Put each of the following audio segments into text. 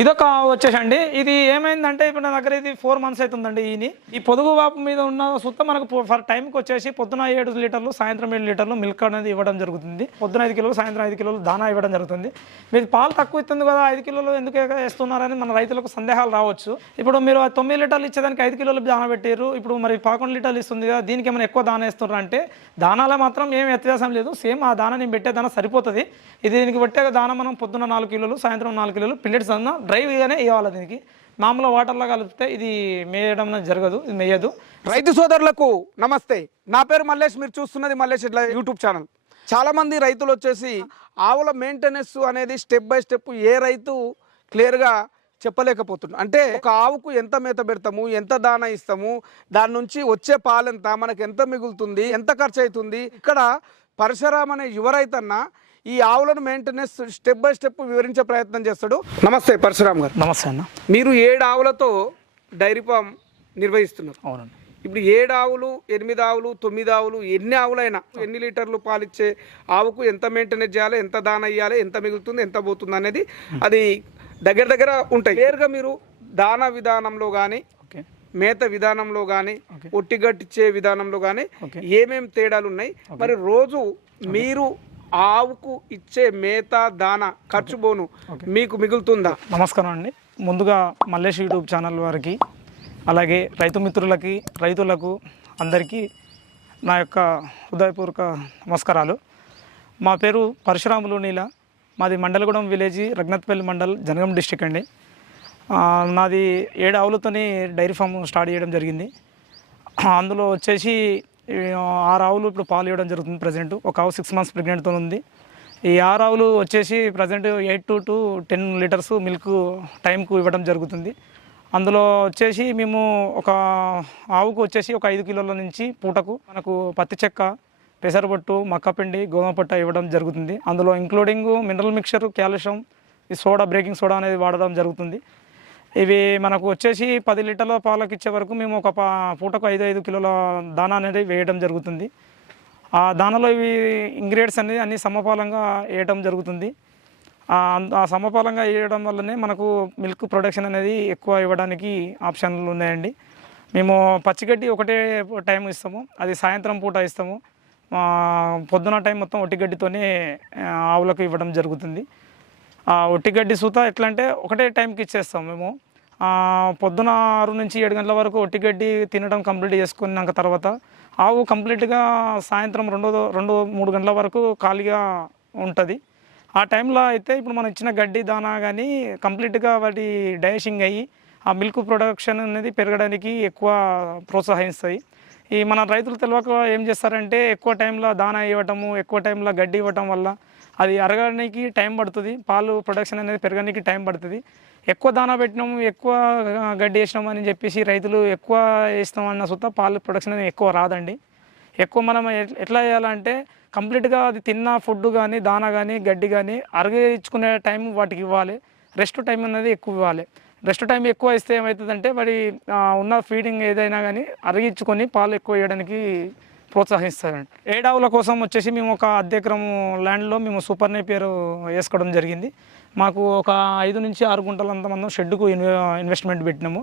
ఇదొక వచ్చేసండి. ఇది ఏమైందంటే ఇప్పుడు నా దగ్గర ఇది ఫోర్ మంత్స్ అవుతుందండి ఈని. ఈ పొదుగు వాపు మీద ఉన్న సుత్త మనకు ఫర్ టైంకి వచ్చేసి పొద్దున ఏడు లీటర్లు సాయంత్రం ఏడు లీటర్లు మిల్క్ అనేది ఇవ్వడం జరుగుతుంది. పొద్దున ఐదు కిలోలు సాయంత్రం ఐదు కిలోలు దానా ఇవ్వడం జరుగుతుంది. మీరు పాలు తక్కువ ఇస్తుంది కదా ఐదు కిలోలు ఎందుకు వేస్తున్నారని మన రైతులకు సందేహాలు రావచ్చు. ఇప్పుడు మీరు తొమ్మిది లీటర్లు ఇచ్చేదానికి ఐదు కిలోలు దానా పెట్టారు. ఇప్పుడు మరి పదకొండు లీటర్లు ఇస్తుంది కదా దీనికి ఏమైనా ఎక్కువ దానా వేస్తున్నారు అంటే దానాలో మాత్రం ఏం వ్యత్యాసం లేదు. సేమ్ ఆ దానా నేను పెట్టే దానా సరిపోతుంది. ఇది దీనికి పెట్టే దానా మనం పొద్దున నాలుగు కిలోలు సాయంత్రం నాలుగు కిలోలు పిల్లెట్స్ అన్న డ్రైవ్గానే ఇవ్వాలి దీనికి. మామూలు వాటర్లో కలిపితే ఇది మేయడం జరగదు ఇది మేయదు. రైతు సోదరులకు నమస్తే. నా పేరు మల్లేష్ మీరు చూస్తున్నది మల్లేష్ ఇట్లా యూట్యూబ్ ఛానల్ చాలామంది రైతులు వచ్చేసి ఆవుల మెయింటెనెన్స్ అనేది స్టెప్ బై స్టెప్ ఏ రైతు క్లియర్గా చెప్పలేకపోతున్నాడు అంటే ఒక ఆవుకు ఎంత మేత పెడతాము ఎంత దాన ఇస్తాము దాని నుంచి వచ్చే పాలెంత మనకు ఎంత మిగులుతుంది ఎంత ఖర్చు అవుతుంది. ఇక్కడ పరశురామ్ అనే యువ రైతన్న ఈ ఆవులను మెయింటెనెన్స్ స్టెప్ బై స్టెప్ వివరించే ప్రయత్నం చేస్తాడు. నమస్తే పరశురామ్ గారు. నమస్తే అన్న. మీరు ఏడు ఆవులతో డైరీ ఫామ్ నిర్వహిస్తున్నారు. అవునండి. ఇప్పుడు ఏడు ఆవులు ఎనిమిది ఆవులు తొమ్మిది ఆవులు ఎన్ని ఆవులైనా ఎన్ని లీటర్లు పాలిచ్చే ఆవుకు ఎంత మెయింటెనెన్స్ చేయాలి ఎంత దాన ఇవ్వాలి ఎంత మిగులుతుంది ఎంత పోతుంది అనేది అది దగ్గర దగ్గర ఉంటాయి. క్లియర్గా మీరు దానా విధానంలో కానీ మేత విధానంలో కానీ ఒట్టిగట్టిచ్చే విధానంలో కానీ Okay. ఏమేం తేడాలు ఉన్నాయి? మరి రోజు మీరు ఆవుకు ఇచ్చే మేత దాన ఖర్చు బోను మీకు మిగులుతుందా? నమస్కారం అండి. ముందుగా మల్లేష్ యూట్యూబ్ ఛానల్ వారికి అలాగే రైతు మిత్రులకి రైతులకు అందరికీ నా యొక్క హృదయపూర్వక నమస్కారాలు. మా పేరు పరశురాములు నీల మాది మండలగూడెం విలేజ్ రఘునాథ్పల్లి మండల్ జనగం డిస్టిక్ అండి. నాది ఏడు ఆవులతోని డైరీ ఫామ్ స్టార్ట్ చేయడం జరిగింది. అందులో వచ్చేసి ఆరు ఆవులు ఇప్పుడు పాలు ఇవ్వడం జరుగుతుంది ప్రజెంట్. ఒక ఆవు సిక్స్ మంత్స్ ప్రెగ్నెంట్తో ఉంది. ఈ ఆరు ఆవులు వచ్చేసి present eight to to ten litres milk టైంకు ఇవ్వడం జరుగుతుంది. అందులో వచ్చేసి మేము ఒక ఆవుకు వచ్చేసి ఒక ఐదు కిలోల నుంచి పూటకు మనకు పత్తి చెక్క పెసరపట్టు మక్కపిండి గోధుమ పట్ట ఇవ్వడం జరుగుతుంది. అందులో ఇంక్లూడింగ్ మినరల్ మిక్చర్ కాల్షియం ఈ సోడా బ్రేకింగ్ సోడా అనేది వాడడం జరుగుతుంది. ఇవి మనకు వచ్చేసి పది లీటర్ల పాలకు ఇచ్చే వరకు మేము ఒక పూటకు ఐదు ఐదు కిలోల దానా అనేది వేయడం జరుగుతుంది. ఆ దానాలో ఇవి ఇంగ్రీడియంట్స్ అనేది అన్ని సమపాలంగా వేయడం జరుగుతుంది. ఆ సమపాలంగా వేయడం వల్లనే మనకు మిల్క్ ప్రొడక్షన్ అనేది ఎక్కువ ఇవ్వడానికి ఆప్షన్లు ఉన్నాయండి. మేము పచ్చిగడ్డి ఒకటే టైం ఇస్తాము అది సాయంత్రం పూట ఇస్తాము. పొద్దున టైం మొత్తం ఒట్టిగడ్డితోనే ఆవులకు ఇవ్వడం జరుగుతుంది. ఆ ఒట్టిగడ్డి సూత ఎట్లా అంటే ఒకటే టైంకి ఇచ్చేస్తాం మేము. పొద్దున ఆరు నుంచి ఏడు గంటల వరకు ఒట్టిగడ్డి తినడం కంప్లీట్ చేసుకున్నాక తర్వాత ఆవు కంప్లీట్గా సాయంత్రం రెండో రెండు మూడు గంటల వరకు ఖాళీగా ఉంటుంది. ఆ టైంలో అయితే ఇప్పుడు మనం ఇచ్చిన గడ్డి దానా కానీ కంప్లీట్గా వాటి డైషింగ్ అయ్యి ఆ మిల్క్ ప్రొడక్షన్ అనేది పెరగడానికి ఎక్కువ ప్రోత్సహిస్తాయి. ఈ మన రైతులు తెలియక ఏం చేస్తారంటే ఎక్కువ టైంలో దానా ఇవ్వటము ఎక్కువ టైంలో గడ్డి ఇవ్వటం వల్ల అది అరగడానికి టైం పడుతుంది పాలు ప్రొడక్షన్ అనేది పెరగడానికి టైం పడుతుంది. ఎక్కువ దానా పెట్టినాము ఎక్కువ గడ్డి వేసినాము అని చెప్పేసి రైతులు ఎక్కువ వేసినాం అన్న సొత్త పాలు ప్రొడక్షన్ అనేది ఎక్కువ రాదండి. ఎక్కువ మనం ఎట్లా చేయాలంటే కంప్లీట్గా అది తిన్న ఫుడ్ కానీ దానా కానీ గడ్డి కానీ అరగించుకునే టైం వాటికి ఇవ్వాలి. రెస్ట్ టైం అనేది ఎక్కువ ఇవ్వాలి. రెస్ట్ టైం ఎక్కువ ఇస్తే ఏమవుతుందంటే మరి ఉన్న ఫీడింగ్ ఏదైనా కానీ అరిగించుకొని పాలు ఎక్కువ వేయడానికి ప్రోత్సహిస్తారండి ఏడావుల కోసం వచ్చేసి మేము ఒక అర్ధ ల్యాండ్లో మేము సూపర్ పేరు వేసుకోవడం జరిగింది. మాకు ఒక ఐదు నుంచి ఆరు గుంటలంత మందం షెడ్కు ఇన్వెస్ట్మెంట్ పెట్టినాము.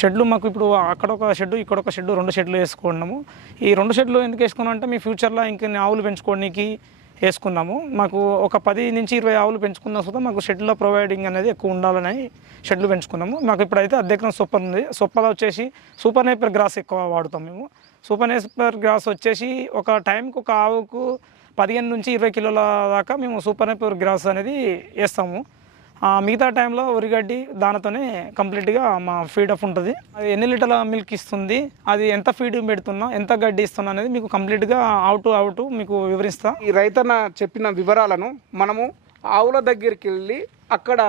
షెడ్లు మాకు ఇప్పుడు అక్కడ ఒక షెడ్ ఇక్కడ ఒక షెడ్ రెండు షెడ్లు వేసుకున్నాము ఈ రెండు షెడ్లు ఎందుకు వేసుకున్నాం అంటే మీ ఫ్యూచర్లో ఇంకా ఆవులు పెంచుకోవడానికి వేసుకున్నాము. మాకు ఒక పది నుంచి ఇరవై ఆవులు పెంచుకున్న సుతా మాకు షెడ్లో ప్రొవైడింగ్ అనేది ఎక్కువ ఉండాలని షెడ్లు పెంచుకున్నాము. మాకు ఇప్పుడైతే అద్దెకరం సూపర్ ఉంది. సూపర్లో వచ్చేసి సూపర్ నేపర్ గ్రాస్ ఎక్కువ వాడుతాం మేము. సూపర్ నేపర్ గ్రాస్ వచ్చేసి ఒక టైంకి ఒక ఆవుకు పదిహేను నుంచి ఇరవై కిలోల దాకా మేము సూపర్ నేపర్ గ్రాస్ అనేది వేస్తాము. మిగతా టైంలో ఉరిగడ్డి దానితోనే కంప్లీట్గా మా ఫీడ్ అప్ ఉంటుంది. అది ఎన్ని లీటర్ల మిల్క్ ఇస్తుంది అది ఎంత ఫీడ్ పెడుతున్నా ఎంత గడ్డి ఇస్తున్నా అనేది మీకు కంప్లీట్గా అవుట్ అవుట్ మీకు వివరిస్తా. ఈ రైతన్న చెప్పిన వివరాలను మనము ఆవుల దగ్గరికి వెళ్ళి అక్కడ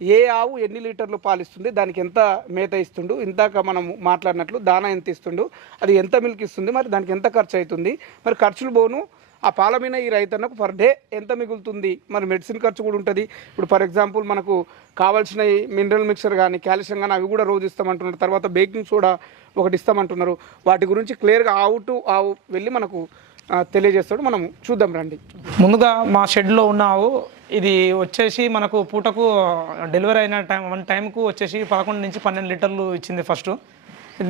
ఏ ఆవు ఎన్ని లీటర్లు పాలిస్తుంది దానికి ఎంత మేత ఇస్తుండు ఇందాక మనం మాట్లాడినట్లు దానా ఎంత ఇస్తుండు అది ఎంత మిల్క్ ఇస్తుంది మరి దానికి ఎంత ఖర్చు అవుతుంది మరి ఖర్చులు పోను ఆ పాల మీద ఈ రైతన్నకు పర్ డే ఎంత మిగులుతుంది? మరి మెడిసిన్ ఖర్చు కూడా ఉంటుంది. ఇప్పుడు ఫర్ ఎగ్జాంపుల్ మనకు కావాల్సిన మినరల్ మిక్సర్ కానీ కాల్షియం కానీ అవి కూడా రోజు ఇస్తామంటున్నారు. తర్వాత బేకింగ్ సోడా ఒకటి ఇస్తామంటున్నారు. వాటి గురించి క్లియర్గా ఆవు ఆవు వెళ్ళి మనకు తెలియజేస్తాడు. మనం చూద్దాం రండి. ముందుగా మా షెడ్లో ఉన్న ఆవు ఇది వచ్చేసి మనకు పూటకు డెలివరీ అయిన టైం వన్ టైంకు వచ్చేసి పదకొండు నుంచి పన్నెండు లీటర్లు ఇచ్చింది ఫస్ట్.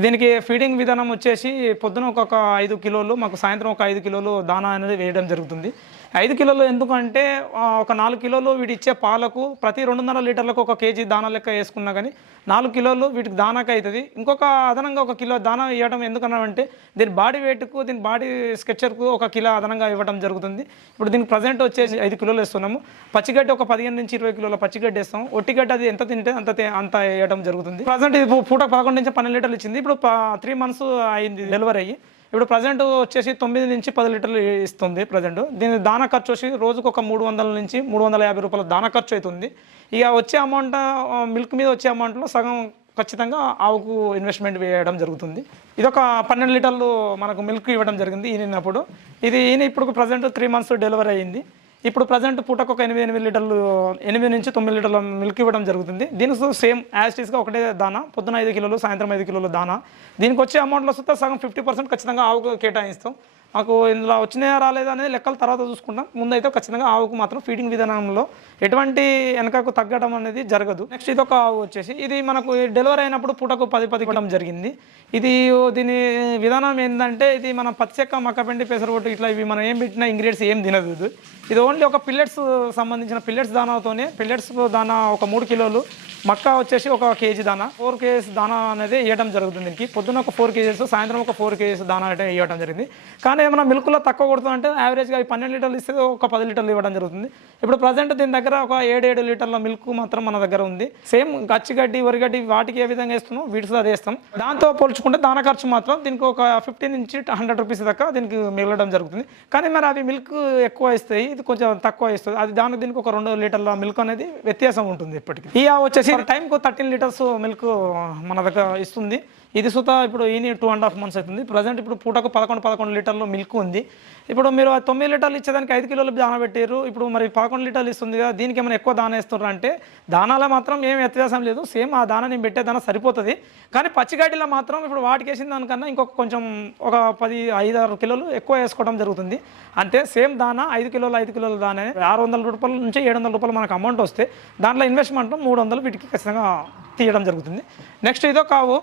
దీనికి ఫీడింగ్ విధానం వచ్చేసి పొద్దున ఒక్కొక్క ఐదు కిలోలు మాకు సాయంత్రం ఒక ఐదు కిలోలు దానా అనేది వేయడం జరుగుతుంది. ఐదు కిలోలు ఎందుకంటే ఒక నాలుగు కిలోలు వీటి ఇచ్చే పాలకు ప్రతి రెండున్నర లీటర్లకు ఒక కేజీ దానా లెక్క వేసుకున్నా కానీ నాలుగు కిలోలు వీటికి దానాకి అవుతుంది ఇంకొక అదనంగా ఒక కిలో దానా ఇవ్వడం ఎందుకన్నామంటే దీని బాడీ వెయిట్కు దీని బాడీ స్కెచర్కు ఒక కిలో అదనంగా ఇవ్వడం జరుగుతుంది. ఇప్పుడు దీనికి ప్రజెంట్ వచ్చేసి ఐదు కిలోలు వేస్తున్నాము. పచ్చిగడ్డి ఒక పదిహేను నుంచి ఇరవై కిలోల పచ్చిగడ్డి వేస్తాం ఒట్టిగడ్డ అది ఎంత తింటే అంత అంత వేయడం జరుగుతుంది. ప్రజెంట్ ఇది పూట పదకొండు నుంచి పన్నెండు లీటర్లు ఇచ్చింది. ఇప్పుడు త్రీ మంత్స్ అయింది డెలివరీ అయ్యి. ఇప్పుడు ప్రజెంట్ వచ్చేసి తొమ్మిది నుంచి పది లీటర్లు ఇస్తుంది ప్రజెంట్. దీని దాన ఖర్చు వచ్చి రోజుకు ఒక మూడు వందల నుంచి మూడు వందల యాభై రూపాయల దాన ఖర్చు అవుతుంది. ఇక వచ్చే అమౌంట్ మిల్క్ మీద వచ్చే అమౌంట్లో సగం ఖచ్చితంగా ఆవుకు ఇన్వెస్ట్మెంట్ వేయడం జరుగుతుంది. ఇది ఒక పన్నెండు లీటర్లు మనకు మిల్క్ ఇవ్వడం జరిగింది ఈనినప్పుడు ఇది ఈయన ఇప్పుడు ప్రజెంట్ త్రీ మంత్స్ డెలివరీ అయింది. ఇప్పుడు ప్రజెంట్ పూటకు ఒక ఎనిమిది ఎనిమిది లీటర్లు ఎనిమిది నుంచి తొమ్మిది లీటర్ల మిల్క్ ఇవ్వడం జరుగుతుంది. దీనితో సేమ్ యాస్టీస్గా ఒకటే దానా పొద్దున ఐదు కిలోలు సాయంత్రం ఐదు కిలోలు దానా. దీనికి వచ్చే అమౌంట్లో వస్తే సగం ఫిఫ్టీ పర్సెంట్ ఖచ్చితంగా ఆవుకు కేటాయిస్తాం. మాకు ఇందులో వచ్చినాయా రాలేదా అనేది లెక్కల తర్వాత చూసుకుంటాం. ముందైతే ఖచ్చితంగా ఆవుకు మాత్రం ఫీడింగ్ విధానంలో ఎటువంటి వెనకకు తగ్గడం అనేది జరగదు. నెక్స్ట్ ఇది ఒక ఆవు వచ్చేసి ఇది మనకు డెలివరీ అయినప్పుడు పూటకు పది పది ఇవ్వడం జరిగింది. ఇది దీని విధానం ఏంటంటే ఇది మన పచ్చక్క మక్కపిండి పెసరగొట్టు ఇట్లా ఇవి మనం ఏం పెట్టినా ఇంగ్రీడియంట్స్ ఏం తినదు ఇది. ఇది ఓన్లీ ఒక పిల్లెట్స్ సంబంధించిన పిల్లెట్స్ దానాతోనే పిల్లెట్స్ దానా ఒక మూడు కిలోలు మక్క వచ్చేసి ఒక కేజీ దానా. ఫోర్ కేజీస్ దానా అనేది వేయడం జరుగుతుంది దీనికి. పొద్దున ఒక ఫోర్ కేజీస్ సాయంత్రం ఒక ఫోర్ కేజీస్ దానా అయితే ఇవ్వడం జరిగింది. కానీ ఏమైనా మిల్క్లో తక్కువ కొడుతుందంటే యావరేజ్గా పన్నెండు లీటర్లు ఇస్తే ఒక పది లీటర్లు ఇవ్వడం జరుగుతుంది. ఇప్పుడు ప్రజెంట్ దీని దగ్గర ఒక ఏడు ఏడు లీటర్ల మిల్క్ మాత్రం మన దగ్గర ఉంది. సేమ్ గచ్చిగడ్డి వరిగడ్డి వాటికి ఏ విధంగా వేస్తున్నాం వీటితో అదే వేస్తాం. దాంతో పోల్చుకుంటే దాన ఖర్చు మాత్రం దీనికి ఒక ఫిఫ్టీ నుంచి హండ్రెడ్ రూపీస్ దాకా దీనికి మిగలడం జరుగుతుంది. కానీ మరి అవి మిల్క్ ఎక్కువ ఇస్తాయి ఇది కొంచెం తక్కువ ఇస్తుంది అది దానికి దీనికి ఒక రెండు లీటర్ల మిల్క్ అనేది వ్యత్యాసం ఉంటుంది ఇప్పటికి. ఈ వచ్చేసి టైంకు థర్టీన్ లీటర్స్ మిల్క్ మన దగ్గర ఇస్తుంది. ఇది సుత ఇప్పుడు ఈ టూ అండ్ హాఫ్ మంత్స్ అవుతుంది. ప్రజెంట్ ఇప్పుడు పూటకు పదకొండు పదకొండు లీటర్లు మిల్క్ ఉంది. ఇప్పుడు మీరు ఆ తొమ్మిది లీటర్లు ఇచ్చేదానికి ఐదు కిలోలు దానా పెట్టారు ఇప్పుడు మరి పదకొండు లీటర్లు ఇస్తుంది కదా దీనికి ఏమైనా ఎక్కువ దాన ఇస్తున్నారు అంటే దానాలో మాత్రం ఏం వ్యత్యాసం లేదు. సేమ్ ఆ దానా నేను పెట్టే దాన సరిపోతుంది. కానీ పచ్చిగడ్డిలో మాత్రం ఇప్పుడు వాటికి వేసిన దానికన్నా ఇంకొక కొంచెం ఒక పది ఐదు ఆరు కిలోలు ఎక్కువ వేసుకోవడం జరుగుతుంది. అంతే సేమ్ దానా ఐదు కిలోలు ఐదు కిలోల దానే. ఆరు వందల రూపాయల నుంచి ఏడు వందల రూపాయలు మనకు అమౌంట్ వస్తే దాంట్లో ఇన్వెస్ట్మెంట్ మూడు వందలు వీటికి ఖచ్చితంగా తీయడం జరుగుతుంది. నెక్స్ట్ ఇదో కావు.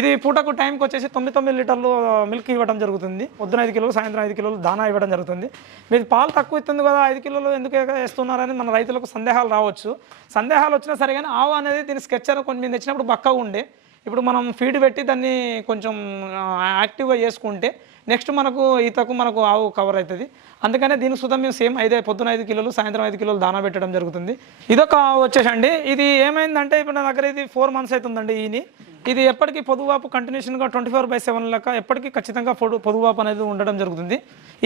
ఇది పూటకు టైంకి వచ్చేసి తొమ్మిది తొమ్మిది లీటర్లు మిల్క్ ఇవ్వడం జరుగుతుంది. పొద్దున ఐదు కిలోలు సాయంత్రం ఐదు కిలోలు దానా ఇవ్వడం జరుగుతుంది. మీరు పాలు తక్కువ ఇస్తుంది కదా ఐదు కిలోలు ఎందుకు వేస్తున్నారని మన రైతులకు సందేహాలు రావచ్చు. సందేహాలు వచ్చినా సరే కానీ ఆవు అనేది దీని స్కెచ్చర్ కొంచెం తెచ్చినప్పుడు బక్కగా ఉండే. ఇప్పుడు మనం ఫీడ్ పెట్టి దాన్ని కొంచెం యాక్టివ్గా చేసుకుంటే నెక్స్ట్ మనకు ఈతకు మనకు ఆవు కవర్ అవుతుంది అందుకనే దీనికి సుతం మేము సేమ్ ఐదు పొద్దున ఐదు కిలోలు సాయంత్రం ఐదు కిలోలు దానా పెట్టడం జరుగుతుంది. ఇదొక ఆవు వచ్చేసండి. ఇది ఏమైందంటే ఇప్పుడు నా దగ్గర ఇది ఫోర్ మంత్స్ అవుతుందండి ఈని. ఇది ఎప్పటికీ పొదువాపు కంటిన్యూషన్గా ట్వంటీ ఫోర్ బై సెవెన్ లెక్క ఎప్పటికీ ఖచ్చితంగా పొడు పొదువాపు అనేది ఉండడం జరుగుతుంది.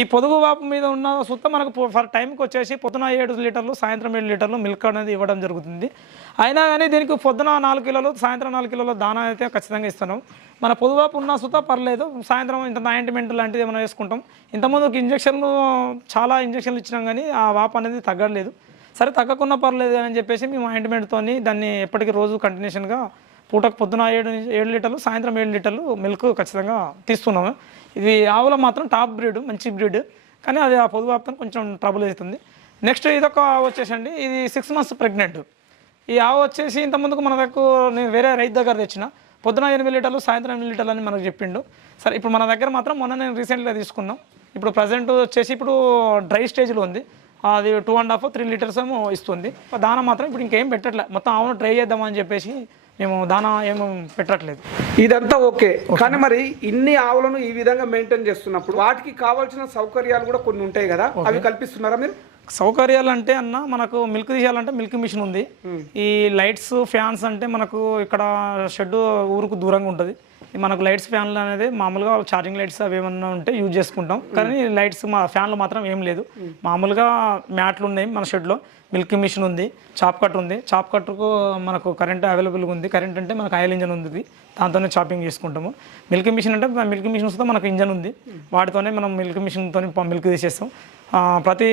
ఈ పొదుగు వాపు మీద ఉన్న సుత్త మనకు ఫర్ టైంకి వచ్చేసి పొద్దున ఏడు లీటర్లు సాయంత్రం ఏడు లీటర్లు మిల్క్ అనేది ఇవ్వడం జరుగుతుంది. అయినా కానీ దీనికి పొద్దున నాలుగు కిలోలు సాయంత్రం నాలుగు కిలోల దానా అయితే ఖచ్చితంగా ఇస్తున్నాం. మన పొదువాపు ఉన్న సుత పర్లేదు. సాయంత్రం ఇంత నైంటిమెంట్ లాంటిది ఏమైనా వేసుకుంటాం. ఇంతకుముందు ఇంజక్షన్లు చాలా ఇంజక్షన్లు ఇచ్చినాం కానీ ఆ వాపు అనేది తగ్గలేదు సరే తగ్గకున్నా పర్లేదు అని చెప్పేసి మేము ఆయింట్మెంట్తో దాన్ని ఎప్పటికీ రోజు కంటిన్యూషన్గా పూటకు పొద్దున ఏడు ఏడు లీటర్లు సాయంత్రం ఏడు లీటర్లు మిల్క్ ఖచ్చితంగా తీస్తున్నాము. ఇది ఆవుల మాత్రం టాప్ బ్రీడ్ మంచి బ్రీడ్ కానీ అది ఆ పొదువాపుతో కొంచెం ట్రబుల్ అవుతుంది. నెక్స్ట్ ఇదొక ఆవు వచ్చేసండి. ఇది సిక్స్ మంత్స్ ప్రెగ్నెంట్ ఈ ఆవు వచ్చేసి ఇంత ముందుకు మన దగ్గర నేను వేరే రైతు దగ్గర తెచ్చిన. పొద్దున ఎనిమిది లీటర్లు సాయంత్రం ఎనిమిది లీటర్లు అని మనకు చెప్పిండు. సరే ఇప్పుడు మన దగ్గర మాత్రం మొన్న నేను రీసెంట్గా తీసుకున్నాం. ఇప్పుడు ప్రజెంట్ వచ్చేసి ఇప్పుడు డ్రై స్టేజ్లో ఉంది. అది two and half three litres ఏమో ఇస్తుంది. దాన మాత్రం ఇప్పుడు ఇంకేం పెట్టట్లే. మొత్తం ఆవును ట్రై చేద్దామని చెప్పేసి మేము దానా ఏమో పెట్టట్లేదు. ఇదంతా ఓకే. కానీ మరి ఇన్ని ఆవులను ఈ విధంగా మెయింటైన్ చేస్తున్నప్పుడు వాటికి కావాల్సిన సౌకర్యాలు కూడా కొన్ని ఉంటాయి కదా? అవి కల్పిస్తున్నారా మీరు? సౌకర్యాలు అంటే అన్న మనకు మిల్క్ తీయాలంటే మిల్క్ మిషన్ ఉంది. ఈ లైట్స్ ఫ్యాన్స్ అంటే మనకు ఇక్కడ షెడ్ ఊరుకు దూరంగా ఉంటుంది. మనకు లైట్స్ ఫ్యాన్లు అనేది మామూలుగా ఛార్జింగ్ లైట్స్ అవి ఏమన్నా ఉంటే యూజ్ చేసుకుంటాం. కానీ లైట్స్ మా ఫ్యాన్లు మాత్రం ఏం లేదు. మామూలుగా మ్యాట్లు ఉన్నాయి మన షెడ్లో. మిల్క్ మిషన్ ఉంది చాప్ కట్ ఉంది. చాప్ కట్కు మనకు కరెంట్ అవైలబుల్గా ఉంది. కరెంట్ అంటే మనకు ఆయిల్ ఇంజన్ ఉంది. దాంతోనే చాపింగ్ చేసుకుంటాము. మిల్క్ మిషన్ అంటే మిల్క్ మిషన్ వస్తే మనకు ఇంజన్ ఉంది. వాటితోనే మనం మిల్క్ మిషన్తో మిల్క్ తీసేస్తాం. ప్రతి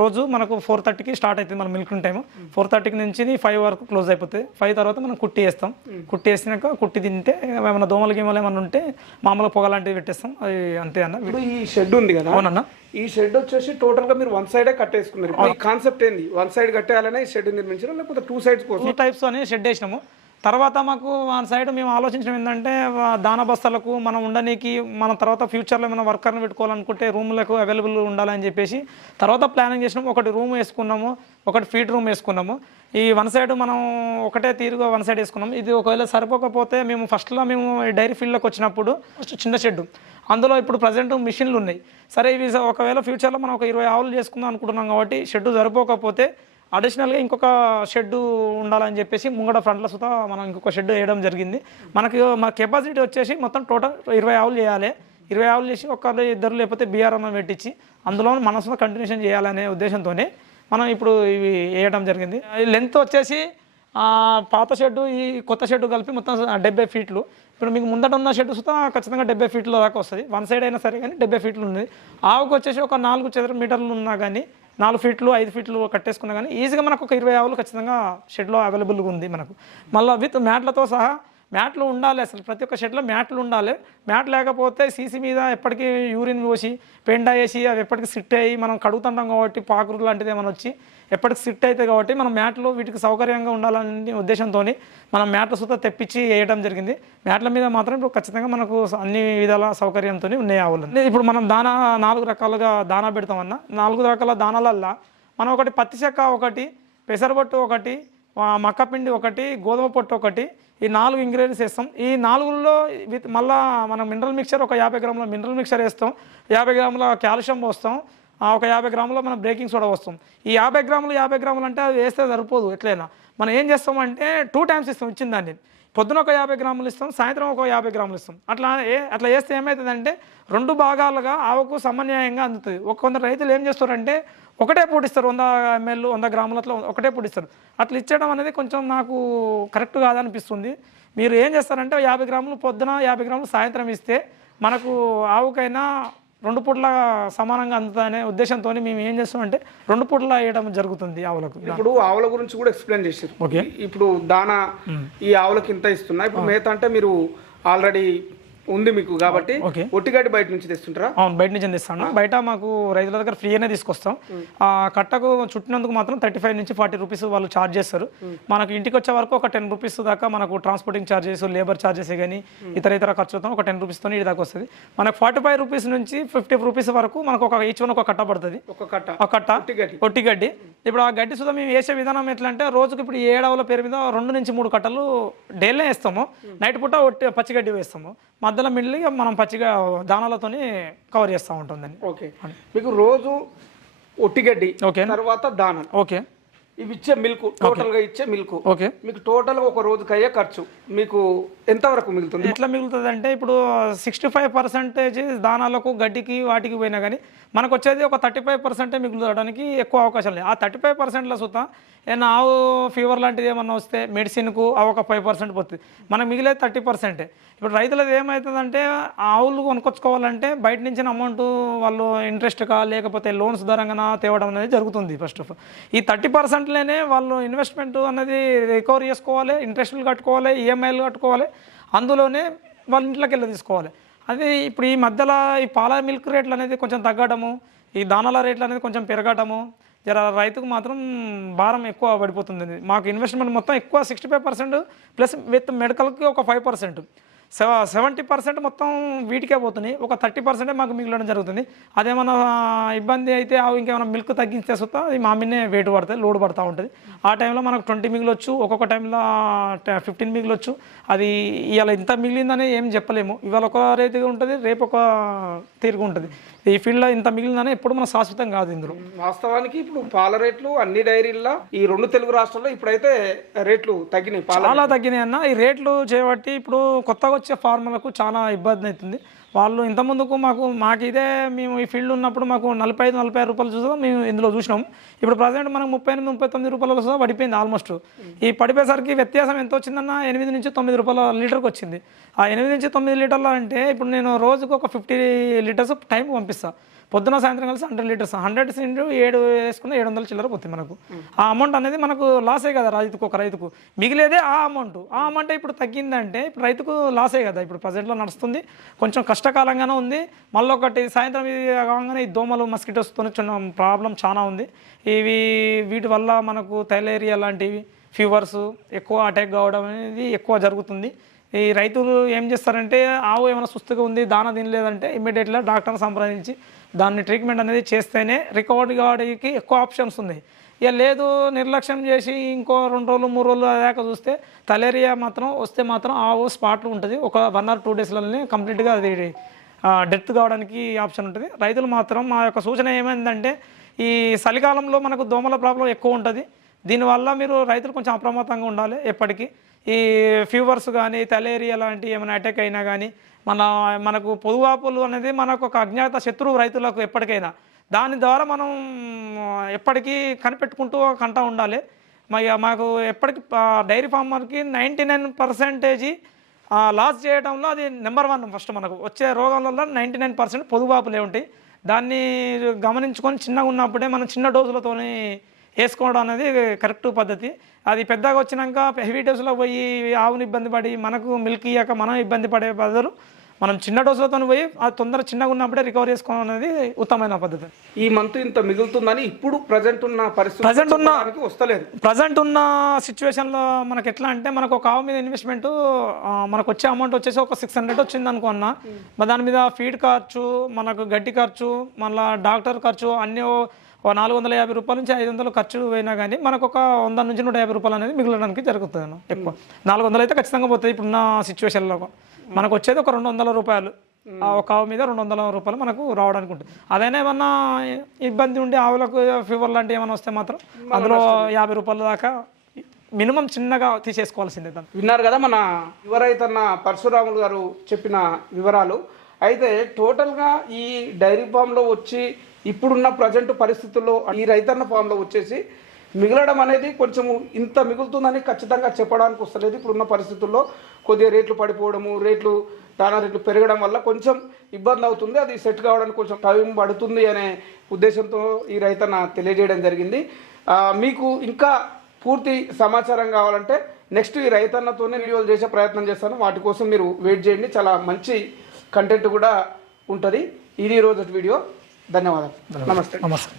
రోజు మనకు ఫోర్ థర్టీకి స్టార్ట్ అవుతుంది మన మిల్క్ టైం ఫోర్ థర్టీకి నుంచి ఫైవ్ వరకు క్లోజ్ అయిపోతుంది. ఫైవ్ తర్వాత మనం కుట్టి వేస్తాం. కుట్టి వేసినాక కుట్టి తింటే ఏమైనా దోమలు గీమలు ఏమైనా ఉంటే మామూలుగా పొగ లాంటివి పెట్టేస్తాం. అది అంతే అన్న. ఈ షెడ్ ఉంది కదా? అవునన్నా. ఈ షెడ్ వచ్చేసి టోటల్గా మీరు వన్ సైడే కట్టేసుకున్నారు. కాన్సెప్ట్ ఏంది? వన్ సైడ్ కట్టేయాలనే ఈ షెడ్ నిర్మించారు? లేకపోతే టూ సైడ్స్ టూ టైప్స్ అని షెడ్ వేసినాము. తర్వాత మాకు మన సైడ్ మేము ఆలోచించడం ఏంటంటే దాన బస్తాలకు మనం ఉండనీకి మన తర్వాత ఫ్యూచర్లో ఏమైనా వర్కర్ని పెట్టుకోవాలనుకుంటే రూమ్లకు అవైలబుల్ ఉండాలని చెప్పేసి తర్వాత ప్లానింగ్ చేసినాము ఒకటి రూమ్ వేసుకున్నాము ఒకటి ఫీడ్ రూమ్ వేసుకున్నాము. ఈ వన్ సైడ్ మనం ఒకటే తీరుగా వన్ సైడ్ వేసుకున్నాం ఇది ఒకవేళ సరిపోకపోతే మేము ఫస్ట్లో మేము డైరీ ఫీల్డ్లోకి వచ్చినప్పుడు ఫస్ట్ చిన్న షెడ్ అందులో ఇప్పుడు ప్రజెంట్ మిషన్లు ఉన్నాయి. సరే ఇవి ఒకవేళ ఫ్యూచర్లో మనం ఒక ఇరవై ఆవులు చేసుకుందాం అనుకుంటున్నాం కాబట్టి షెడ్ సరిపోకపోతే అడిషనల్గా ఇంకొక షెడ్ ఉండాలని చెప్పేసి ముంగడ ఫ్రంట్లో సుతా మనం ఇంకొక షెడ్ వేయడం జరిగింది. మనకి మా కెపాసిటీ వచ్చేసి మొత్తం టోటల్ ఇరవై ఆవులు చేయాలి. ఇరవై ఆవులు చేసి ఒకళ్ళు ఇద్దరు లేకపోతే బీఆర్ అన్నం పెట్టించి అందులో మనసులో కంటిన్యూషన్ చేయాలనే ఉద్దేశంతోనే మనం ఇప్పుడు ఇవి వేయడం జరిగింది. లెంత్ వచ్చేసి పాత షెడ్డు ఈ కొత్త షెడ్డు కలిపి మొత్తం డెబ్బై ఫీట్లు ఇప్పుడు మీకు ముందట ఉన్న షెడ్ సుతా ఖచ్చితంగా డెబ్బై ఫీట్ల దాకా వస్తుంది. వన్ సైడ్ అయినా సరే కానీ డెబ్బై ఫీట్లు ఉంది. ఆవుకు వచ్చేసి ఒక నాలుగు చదర మీటర్లు ఉన్నా కానీ నాలుగు ఫీట్లు ఐదు ఫీట్లు కట్టేసుకున్నా కానీ ఈజీగా మనకు ఒక ఇరవై ఆవులు ఖచ్చితంగా షెడ్లో అవైలబుల్గా ఉంది మనకు. మళ్ళీ విత్ మ్యాట్లతో సహా మ్యాట్లు ఉండాలి అసలు. ప్రతి ఒక్క షెడ్లో మ్యాట్లు ఉండాలి. మ్యాట్ లేకపోతే సీసీ మీద ఎప్పటికీ యూరిన్ పోసి పెండా వేసి అవి ఎప్పటికీ సిట్ అయ్యి మనం కడుగుతుంటాం కాబట్టి పాకురు లాంటిది ఏమైనా వచ్చి ఎప్పటికి సిట్ అవుతాయి కాబట్టి మనం మ్యాట్లు వీటికి సౌకర్యంగా ఉండాలనే ఉద్దేశంతో మనం మ్యాట్ల సుత తెప్పించి వేయడం జరిగింది. మ్యాట్ల మీద మాత్రం ఇప్పుడు ఖచ్చితంగా మనకు అన్ని విధాల సౌకర్యంతో ఉన్నాయి ఆవులు. ఇప్పుడు మనం దానా నాలుగు రకాలుగా దానా పెడతామన్న నాలుగు రకాల దానాలల్లా మనం ఒకటి పత్తి చెక్క ఒకటి పెసరబొట్టు ఒకటి మక్కపిండి ఒకటి గోధుమ పొట్టు ఒకటి ఈ నాలుగు ఇంగ్రీడియంట్స్ వేస్తాం. ఈ నాలుగులో విత్ మళ్ళీ మనం మినరల్ మిక్చర్ ఒక యాభై గ్రాముల మినరల్ మిక్చర్ వేస్తాం. యాభై గ్రాముల కాల్షియం పోస్తాం. ఒక యాభై గ్రాముల మనం బ్రేకింగ్ సోడా వస్తాం ఈ యాభై గ్రాములు యాభై గ్రాములు అంటే అది వేస్తే సరిపోదు ఎట్లయినా. మనం ఏం చేస్తామంటే టూ టైమ్స్ ఇస్తాం ఇచ్చిన దాన్ని. పొద్దున ఒక యాభై గ్రాములు ఇస్తాం సాయంత్రం ఒక యాభై గ్రాములు ఇస్తాం. అట్లా ఏ అట్లా వేస్తే ఏమవుతుందంటే రెండు భాగాలుగా ఆవుకు సమన్యాయంగా అందుతుంది. ఒక కొందరు రైతులు ఏం చేస్తారంటే ఒకటే పూటిస్తారు వంద ఎంఎల్ వంద గ్రాములు అట్లా ఒకటే పూటిస్తారు అట్లా ఇచ్చడం అనేది కొంచెం నాకు కరెక్ట్ కాదనిపిస్తుంది. మీరు ఏం చేస్తారంటే యాభై గ్రాములు పొద్దున యాభై గ్రాములు సాయంత్రం ఇస్తే మనకు ఆవుకైనా రెండు పూట్ల సమానంగా అందుతుందనే ఉద్దేశంతో మేము ఏం చేస్తామంటే రెండు పూట్ల వేయడం జరుగుతుంది ఆవులకు. ఇప్పుడు ఆవుల గురించి కూడా ఎక్స్ప్లెయిన్ చేశారు. ఓకే. ఇప్పుడు దానా ఈ ఆవులకి ఇంత ఇస్తున్నా. ఇప్పుడు మేత అంటే మీరు ఆల్రెడీ ఉంది మీకు కాబట్టి. ఒట్టిగడ్డి బయట నుంచి తెస్తుంటారా? అవును బయట నుంచి తెస్తాను. బయట మాకు రైతుల దగ్గర ఫ్రీగానే తీసుకొస్తాం. ఆ కట్టకు చుట్టినందుకు మాత్రం థర్టీ ఫైవ్ నుంచి ఫార్టీ రూపీస్ వాళ్ళు ఛార్జ్ చేస్తారు. మనకు ఇంటికి వచ్చే వరకు ఒక టెన్ రూపీస్ దాకా మనకు ట్రాన్స్పోర్టింగ్ ఛార్జెస్ లేబర్ ఛార్జెస్ కానీ ఇతర ఇతర ఖర్చుతో ఒక టెన్ రూపీస్తో ఇది దాకా వస్తుంది. మనకు ఫార్టీ ఫైవ్ రూపీస్ నుంచి ఫిఫ్టీ రూపీస్ వరకు మనకు ఒక ఈచ్ వన్ ఒక కట్ట పడుతుంది. ఒక కట్ట. ఒక కట్ట ఒట్టి గడ్డి ఇప్పుడు ఆ గడ్డి సుధా మేము వేసే విధానం ఎట్లా అంటే రోజుకి ఇప్పుడు ఏడవల పేరు మీద రెండు నుంచి మూడు కట్టలు డైలీ వేస్తాము. నైట్ పూట ఒట్టి పచ్చిగడ్డి వేస్తాము. మధ్యలో మిల్లి మనం పచ్చిగా దానాలతోని కవర్ చేస్తూ ఉంటుందండి. ఓకే. మీకు రోజు ఒట్టిగడ్డి ఓకే తర్వాత దానం. ఓకే. ఇవి ఇచ్చే మిల్క్ టోటల్గా ఇచ్చే మిల్క్. ఓకే. మీకు టోటల్ ఒక రోజుకి అయ్యే ఖర్చు. మీకు ఎంత వరకు మిగులుతుంది? ఎట్లా మిగులుతుంది అంటే ఇప్పుడు సిక్స్టీ ఫైవ్ పర్సెంటేజ్ దానాలకు గడ్డికి వాటికి పోయినా కానీ మనకు వచ్చేది ఒక థర్టీ ఫైవ్ పర్సెంటే మిగులుకోవడానికి ఎక్కువ అవకాశం లేదు ఆ థర్టీ ఫైవ్ పర్సెంట్లో సుతా ఏదైనా ఆవు ఫీవర్ లాంటిది ఏమన్నా వస్తే మెడిసిన్కు ఆ ఒక ఫైవ్ పర్సెంట్ పోతుంది. మనకు మిగిలేదు థర్టీ పర్సెంటే. ఇప్పుడు రైతులది ఏమవుతుందంటే ఆవులు కొనుక్కొచ్చుకోవాలంటే బయట నుంచి అమౌంట్ వాళ్ళు ఇంట్రెస్ట్గా లేకపోతే లోన్స్ ద్వారంగా తేవడం అనేది జరుగుతుంది ఫస్ట్ ఆఫ్ ఈ థర్టీ దాంట్లోనే వాళ్ళు ఇన్వెస్ట్మెంట్ అనేది రికవర్ చేసుకోవాలి ఇంట్రెస్ట్లు కట్టుకోవాలి ఈఎంఐలు కట్టుకోవాలి. అందులోనే వాళ్ళ ఇంట్లోకి వెళ్ళి తీసుకోవాలి. అది ఇప్పుడు ఈ మధ్యలో ఈ పాల మిల్క్ రేట్లు అనేది కొంచెం తగ్గడము ఈ దానాల రేట్లు అనేది కొంచెం పెరగడము జర రైతుకు మాత్రం భారం ఎక్కువ పడిపోతుంది. మాకు ఇన్వెస్ట్మెంట్ మొత్తం ఎక్కువ sixty five percent plus with మెడికల్కి ఒక ఫైవ్ పర్సెంట్ సెవెంటీ పర్సెంట్ మొత్తం వీటికే పోతున్నాయి. ఒక థర్టీ పర్సెంటే మాకు మిగిలడం జరుగుతుంది. అదేమన్నా ఇబ్బంది అయితే ఇంకేమైనా మిల్క్ తగ్గించే సుతా అది మా మీదనే వెయిట్ పడుతుంది లోడ్ పడుతూ ఉంటుంది. ఆ టైంలో మనకు ట్వంటీ మిగిలొచ్చు ఒక్కొక్క టైంలో ఫిఫ్టీన్ మిగిలొచ్చు. అది ఇవాళ ఇంత మిగిలిందని ఏం చెప్పలేము. ఇవాళ ఒక రేతిగా ఉంటుంది రేపు ఒక తీరుగా ఉంటుంది. ఈ ఫీల్డ్లో ఇంత మిగిలిందని ఎప్పుడు మన శాశ్వతం కాదు ఇందులో. వాస్తవానికి ఇప్పుడు పాల రేట్లు అన్ని డైరీల్లో ఈ రెండు తెలుగు రాష్ట్రాల్లో ఇప్పుడైతే రేట్లు తగ్గినాయి పాల చాలా తగ్గినాయి అన్న. ఈ రేట్లు చేయబట్టి ఇప్పుడు కొత్తగా వచ్చే ఫార్మర్లకు చాలా ఇబ్బంది అవుతుంది. వాళ్ళు ఇంత ముందుకు మాకు మాకు ఇదే మేము ఈ ఫీల్డ్ ఉన్నప్పుడు మాకు నలభై ఐదు నలభై ఆరు రూపాయలు చూసాం మేము ఇందులో చూసినాం. ఇప్పుడు ప్రజెంట్ మనకు ముప్పై ఎనిమిది ముప్పై తొమ్మిది రూపాయలు వస్తుందా? పడిపోయింది ఆల్మోస్ట్ ఈ పడిపోయేసరికి వ్యత్యాసం ఎంత వచ్చిందన్న ఎనిమిది నుంచి తొమ్మిది రూపాయల లీటర్కి వచ్చింది. ఆ ఎనిమిది నుంచి తొమ్మిది లీటర్లు అంటే ఇప్పుడు నేను రోజుకు ఒక ఫిఫ్టీ లీటర్స్ టైం పంపిస్తాను పొద్దున సాయంత్రం కలిసి హండ్రెడ్ లీటర్స్. హండ్రెడ్ ఇంటూ ఏడు వేసుకున్న ఏడు వందల చిల్లర పోతుంది మనకు. ఆ అమౌంట్ అనేది మనకు లాసే కదా రైతుకు ఒక రైతుకు. మిగిలేదే ఆ అమౌంట్ ఆ అమౌంట్ ఇప్పుడు తగ్గిందంటే ఇప్పుడు రైతుకు లాసే కదా. ఇప్పుడు ప్రజెంట్లో నడుస్తుంది. కొంచెం కష్టకాలంగానే ఉంది. మళ్ళీ ఒకటి సాయంత్రం ఇది కాగానే ఈ దోమలు మస్కిటోస్తో చిన్న ప్రాబ్లం చాలా ఉంది. ఇవి వీటి వల్ల మనకు థైలేరియా లాంటివి ఫీవర్స్ ఎక్కువ అటాక్ కావడం అనేది ఎక్కువ జరుగుతుంది. ఈ రైతులు ఏం చేస్తారంటే ఆవు ఏమైనా సుస్తుగా ఉంది దాన తినలేదంటే ఇమ్మీడియట్గా డాక్టర్ని సంప్రదించి దాన్ని ట్రీట్మెంట్ అనేది చేస్తేనే రికవరీ కావడానికి ఎక్కువ ఆప్షన్స్ ఉన్నాయి. ఇక లేదు నిర్లక్ష్యం చేసి ఇంకో రెండు రోజులు మూడు రోజులు అదాక చూస్తే తలేరియా మాత్రం వస్తే మాత్రం ఆవు స్పాట్లు ఉంటుంది. ఒక వన్ ఆర్ టూ డేస్లోనే కంప్లీట్గా అది డెత్ కావడానికి ఆప్షన్ ఉంటుంది. రైతులు మాత్రం మా యొక్క సూచన ఏమైందంటే ఈ చలికాలంలో మనకు దోమల ప్రాబ్లం ఎక్కువ ఉంటుంది. దీనివల్ల మీరు రైతులు కొంచెం అప్రమత్తంగా ఉండాలి ఎప్పటికీ. ఈ ఫీవర్స్ కానీ తలేరియా లాంటి ఏమైనా అటాక్ అయినా కానీ మన మనకు పొదువాపులు అనేది మనకు ఒక అజ్ఞాత శత్రువు రైతులకు ఎప్పటికైనా. దాని ద్వారా మనం ఎప్పటికీ కనిపెట్టుకుంటూ కంటా ఉండాలి. మరి మాకు ఎప్పటికీ డైరీ ఫార్మర్కి నైంటీ నైన్ పర్సెంటేజీ లాస్ చేయడంలో అది నెంబర్ వన్ ఫస్ట్ మనకు. వచ్చే రోగాలలో నైంటీ నైన్ పర్సెంట్ పొదువాపులే ఉంటాయి. దాన్ని గమనించుకొని చిన్నగా ఉన్నప్పుడే మనం చిన్న డోసులతోని వేసుకోవడం అనేది కరెక్ట్ పద్ధతి. అది పెద్దగా వచ్చినాక హెవీ డోసులో పోయి ఆవుని ఇబ్బంది పడి మనకు మిల్క్ ఇయ్యాక మనం ఇబ్బంది పడే బదులు మనం చిన్న డోసులతో పోయి అది తొందర చిన్నగా ఉన్నప్పుడే రికవర్ చేసుకోవడం అనేది ఉత్తమమైన పద్ధతి. ఈ మంత్ ఇంత మిగులుతుందని ఇప్పుడు ప్రజెంట్ ఉన్న పరిస్థితి Present ఉన్న- వస్తలేదు. ప్రజెంట్ ఉన్న సిచ్యువేషన్లో మనకి ఎట్లా అంటే మనకు ఒక ఆవు మీద ఇన్వెస్ట్మెంట్ మనకు వచ్చే అమౌంట్ వచ్చేసి ఒక సిక్స్ హండ్రెడ్ వచ్చింది అనుకున్నా. మరి దాని మీద ఫీడ్ ఖర్చు మనకు గడ్డి ఖర్చు మళ్ళీ డాక్టర్ ఖర్చు అన్ని ఓ- ఓ నాలుగు వందల యాభై రూపాయల నుంచి ఐదు వందలు ఖర్చు పోయినా కానీ మనకు ఒక వంద నుంచి నూట యాభై రూపాయలు అనేది మిగలడానికి జరుగుతుంది అన్న ఎక్కువ. నాలుగు వందలు అయితే ఖచ్చితంగా పోతుంది ఇప్పుడున్న సిచ్యువేషన్లో మనకు వచ్చేది ఒక రెండు వందల రూపాయలు. ఆ ఒక ఆవు మీద రెండు వందల రూపాయలు మనకు రావడానికి ఉంటుంది. అదైనా ఏమన్నా ఇబ్బంది ఉండి ఆవులకు ఫీవర్ లాంటివి ఏమైనా వస్తే మాత్రం అందులో యాభై రూపాయల దాకా మినిమం చిన్నగా తీసేసుకోవాల్సిందే విన్నారు కదా మన యువ రైతన్న పరశురాములు గారు చెప్పిన వివరాలు. అయితే టోటల్గా ఈ డైరీ ఫామ్లో వచ్చి ఇప్పుడున్న ప్రజెంట్ పరిస్థితుల్లో ఈ రైతన్న ఫామ్లో వచ్చేసి మిగలడం అనేది కొంచెము ఇంత మిగులుతుందని ఖచ్చితంగా చెప్పడానికి వస్తలేదు. ఇప్పుడున్న పరిస్థితుల్లో కొద్దిగా రేట్లు పడిపోవడము రేట్లు దానా రేట్లు పెరగడం వల్ల కొంచెం ఇబ్బంది అవుతుంది. అది సెట్ కావడానికి కొంచెం టైం పడుతుంది అనే ఉద్దేశంతో ఈ రైతన్న తెలియజేయడం జరిగింది. మీకు ఇంకా పూర్తి సమాచారం కావాలంటే నెక్స్ట్ ఈ రైతన్నతోనే వీడియోలు చేసే ప్రయత్నం చేస్తాను. వాటి కోసం మీరు వెయిట్ చేయండి. చాలా మంచి కంటెంట్ కూడా ఉంటుంది. ఇది ఈ రోజు వీడియో. ధన్యవాదాలు నమస్తే నమస్తే